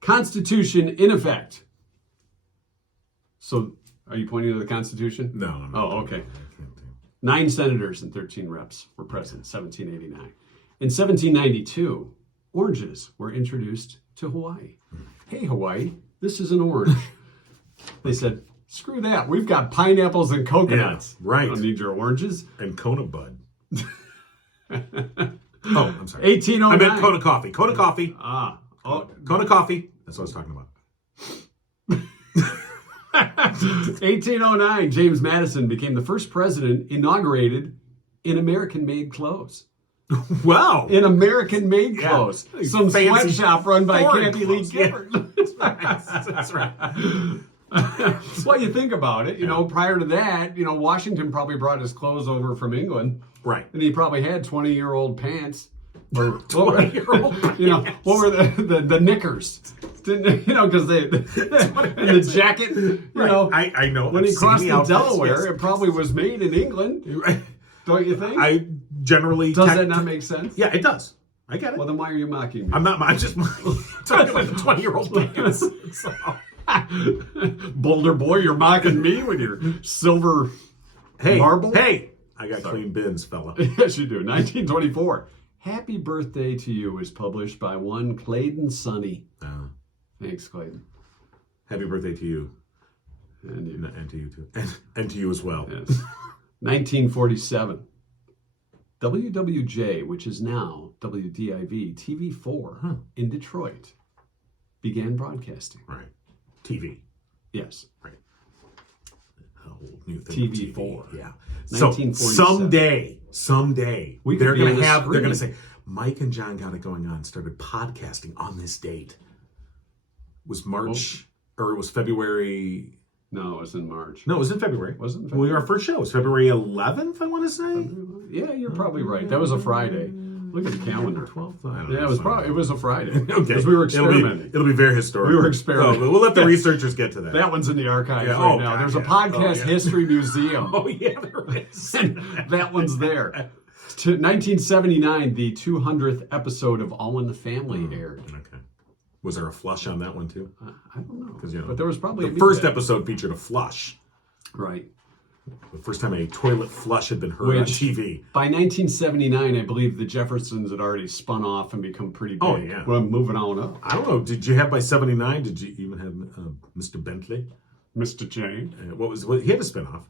Constitution in effect. So, are you pointing to the Constitution? No, I'm not. Oh, okay. 9 senators and 13 reps were present in 1789. In 1792, oranges were introduced to Hawaii. Hey, Hawaii, this is an orange. They said, screw that. We've got pineapples and coconuts. Yeah, right. I don't need your oranges. And Kona Bud. Oh, I'm sorry. 1809. I meant Kona Coffee. Kona Coffee. Ah. Oh, Kona Coffee. That's what I was talking about. 1809, James Madison became the first president inaugurated in American-made clothes. Wow. In American-made Yeah. clothes. Some Fancy sweatshop run by foreign Kathy Lee clothes. Yeah. Gifford. That's right. Well, you think about it, prior to that, Washington probably brought his clothes over from England. Right. And he probably had 20-year-old pants. Or 20-year-old what were the knickers? Because and the jacket, I know. when he I've seen crossed the the outfits, Delaware, yes. it probably was made in England. Right. Don't you think? I generally... Does that not make sense? Yeah, it does. I get it. Well, then why are you mocking me? I'm just talking about the 20-year-old pants. So. Boulder boy, you're mocking me with your silver marble? Hey, I got clean bins, fella. Yes, you do. 1924. Happy Birthday to You is published by one Clayton Sonny. Thanks, Clayton. Happy birthday to you. And you. And to you, too. And to you as well. Yes. 1947. WWJ, which is now WDIV TV4 in Detroit, began broadcasting. Right. TV. Yes. Right. A whole new thing. TV4. Yeah. So 1947. someday, We could they're be going on to the have, they're going to screen. say, Mike and John got it going on, started podcasting on this date. It was March, or it was February No, it was in March. No, it was in February. Was it in Well, our first show was February 11th, I want to say. Yeah, you're probably right. That was a Friday. Look at the calendar. 12th? I don't Yeah, know. It was a Friday. Okay. Because we were experimenting. It'll be very historical. We were experimenting. Oh, but we'll let the researchers get to that. That one's in the archives Yeah, right oh, now. God, There's a yeah. podcast Oh, yeah. history museum. Oh, yeah, there is. And that one's there. 1979, the 200th episode of All in the Family aired. Okay. Was there a flush on that one, too? I don't know. 'Cause, you know, but there was probably the a first meat episode featured a flush. Right. The first time a toilet flush had been heard on TV. By 1979, I believe the Jeffersons had already spun off and become pretty big. Oh, yeah. Well, moving on up. I don't know. Did you have by 79? Did you even have Mr. Bentley? Mr. Jane. He had a spinoff.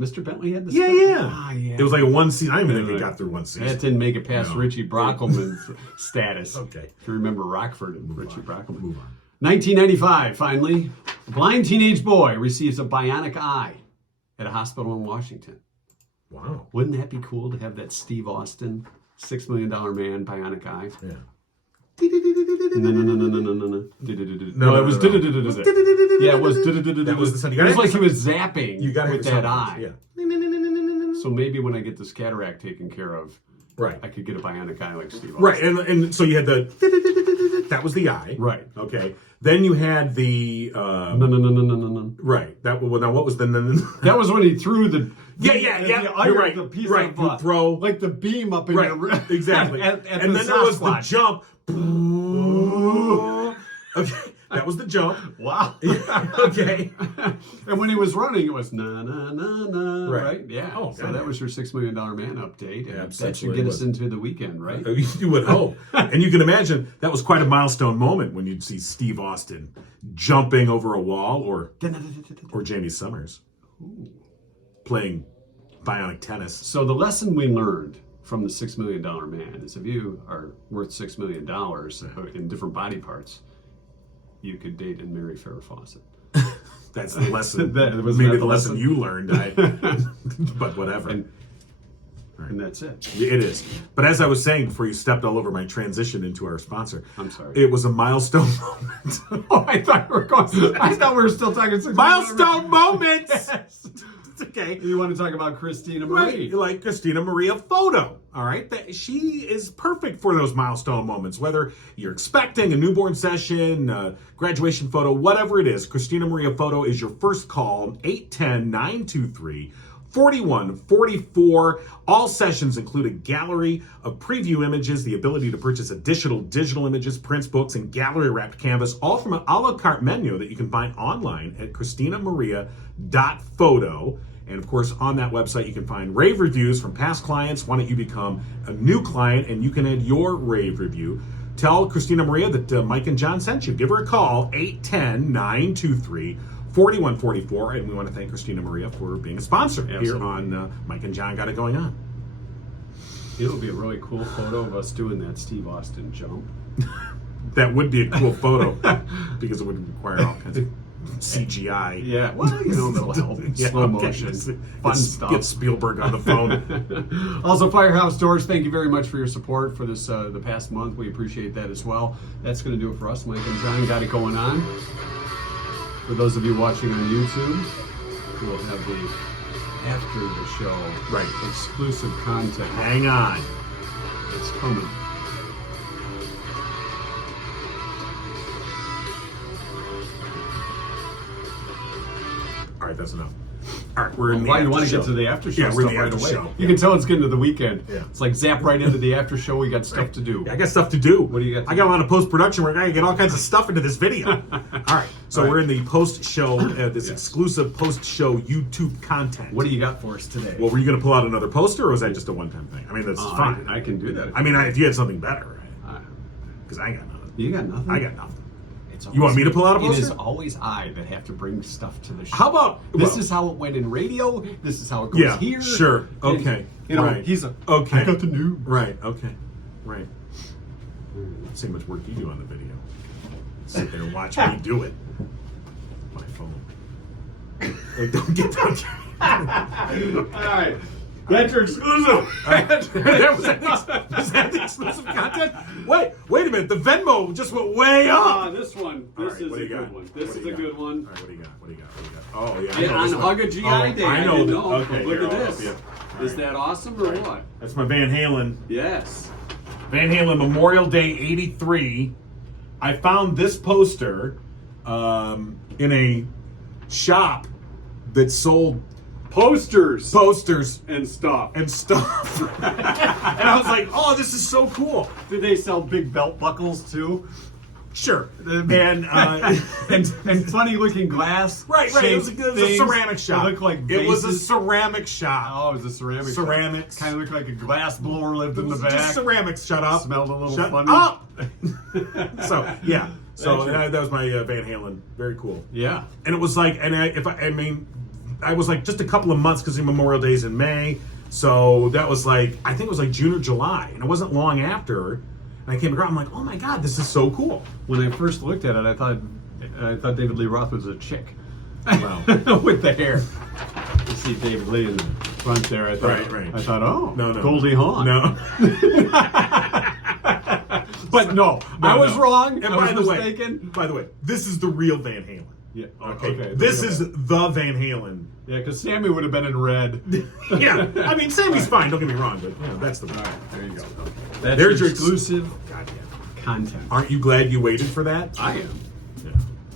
Mr. Bentley had the Yeah, stuff? yeah. Ah, yeah. It was like a one season. I don't even think it got through one season. That didn't make it past No. Richie Brockelman's status. Okay. If you remember Rockford and Richie Brockelman. Move on. 1995, finally, a blind teenage boy receives a bionic eye at a hospital in Washington. Wow. Wouldn't that be cool to have that Steve Austin, $6 Million Man bionic eye? Yeah. No. No, it was. no. Yeah, it was. That was the sound. It was like he was zapping You got with that eye. Yeah. So maybe when I get this cataract taken care of, Right. I could get a bionic eye like Steve Austin. Right. And so you had the. That was the eye. Right. Okay. Then you had the. No. Right. Now what was the? That was when he threw the. Yeah. The iron, You're right. The piece Right. of, You throw. like the beam up in Right. your Exactly. at And the then there was the Sasquatch. jump. Okay. That was the jump. Wow. Okay. And when he was running, it was na na na na. Right. Right. Yeah. Oh, so God. that was your $6 Million Man update. And that should Absolutely get was. us into the weekend, right? You would hope. And you can imagine that was quite a milestone moment when you'd see Steve Austin jumping over a wall or Jamie Summers playing bionic tennis. So the lesson we learned from the $6 Million Man is if you are worth $6 million in different body parts, you could date and marry Farrah Fawcett. That's the lesson. Was Maybe that the lesson you learned. But whatever. And that's it. It is. But as I was saying before you stepped all over my transition into our sponsor, I'm sorry. it was a milestone moment. Oh, I thought we were still talking $6 million. Milestone moments! Yes. It's okay. You want to talk about Christina Marie? Right, like Christina Maria photo. All right, she is perfect for those milestone moments. Whether you're expecting a newborn session, graduation photo, whatever it is, Christina Maria photo is your first call. 810-923-4144. All sessions include a gallery of preview images, the ability to purchase additional digital images, prints, books, and gallery wrapped canvas, all from an a la carte menu that you can find online at christinamaria.photo. And of course, on that website, you can find rave reviews from past clients. Why don't you become a new client and you can add your rave review? Tell Christina Maria that Mike and John sent you. Give her a call, 810-923-4144. And we want to thank Christina Maria for being a sponsor here on Mike and John Got It Going On. It'll be a really cool photo of us doing that Steve Austin jump. That would be a cool photo because it would require all kinds of CGI. Yeah, well, that'll help. Yeah, Slow okay. motion. Fun stuff. Get Spielberg on the phone. Also, Firehouse Doors, thank you very much for your support for this the past month. We appreciate that as well. That's going to do it for us. Mike and John got it going on. For those of you watching on YouTube, we'll have the after the show exclusive content. Hang on. It's coming. All right, that's enough. All right, we're in the Why after you want to show. get to the after show Yeah, we're in stuff the right after away. show. You Yeah. can tell it's getting to the weekend. Yeah. It's like zap right into the after show. We got stuff to do. Yeah, I got stuff to do. What do you got to I got do? a lot of post-production work. I gotta get all kinds of stuff into this video. All right, so we're in the post-show, this exclusive post-show YouTube content. What do you got for us today? Well, were you going to pull out another poster, or was that just a one-time thing? I mean, that's fine. I can do that. I mean, if you had something better, because I ain't got nothing. You got nothing? I got nothing. It's You want me to pull out a It poster? is always I that have to bring stuff to the show. How about This is how it went in radio. This is how it goes Yeah, here. sure. And, Okay. Right. He's I okay. got the news. Right. Okay. Right. Let's see how much work you do on the video. Sit there and watch me do it. My phone. Don't get that. All right. That's your exclusive. Was that the exclusive content? Wait a minute. The Venmo just went way up. This one. All This right, is what do a you got? good one. This What do is you a got? good one. All right, what do you got? What do you got? What do you got? Oh, yeah. I Yeah, know on this one. Hug a GI Day. I know. didn't know. Okay, Look here, at I'll this. help you. Is All that awesome or right. what? That's my Van Halen. Yes. Van Halen Memorial Day '83. I found this poster in a shop that sold Posters and and stuff. stuff. And I was like, oh, this is so cool. Do they sell big belt buckles too? Sure. And and funny looking glass. right. It was a things ceramic shop. They look like it was a vases. ceramic shop. Oh, it was a ceramic. Ceramics. Kind of looked like a glass blower lived in the Just back. ceramics. Shut up. Smelled a little Shut funny. up. So yeah. So That's that was my Van Halen. Very cool. Yeah. And it was like, and I was like just a couple of months because the Memorial Day's in May. So that was like, I think it was like June or July, and it wasn't long after. And I came across, I'm like, oh my god, this is so cool. When I first looked at it, I thought David Lee Roth was a chick. Wow. With the hair. You see David Lee in the front there. I thought, Right. I thought, oh, No. Goldie Hawn. No. But no, I was wrong. And I by was the mistaken. way, this is the real Van Halen. Yeah. Okay. This is the Van Halen. Yeah, because Sammy would have been in red. Yeah. I mean, Sammy's fine. Don't get me wrong, but that's the. All right, there you go. That's There's your exclusive Goddamn. content. Aren't you glad you waited for that? I am. Yeah.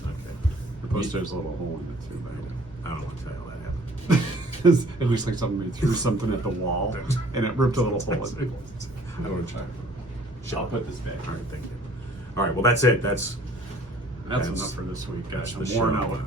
Okay. The poster's a little hole in it too, but I don't know what the hell that happened. it looks like somebody threw something at the wall and it ripped a little hole in it. I don't want to try it. I'll put this back. All right, thank you. All right, well, that's it. That's That's enough for this week, guys. the I'm worn show. out.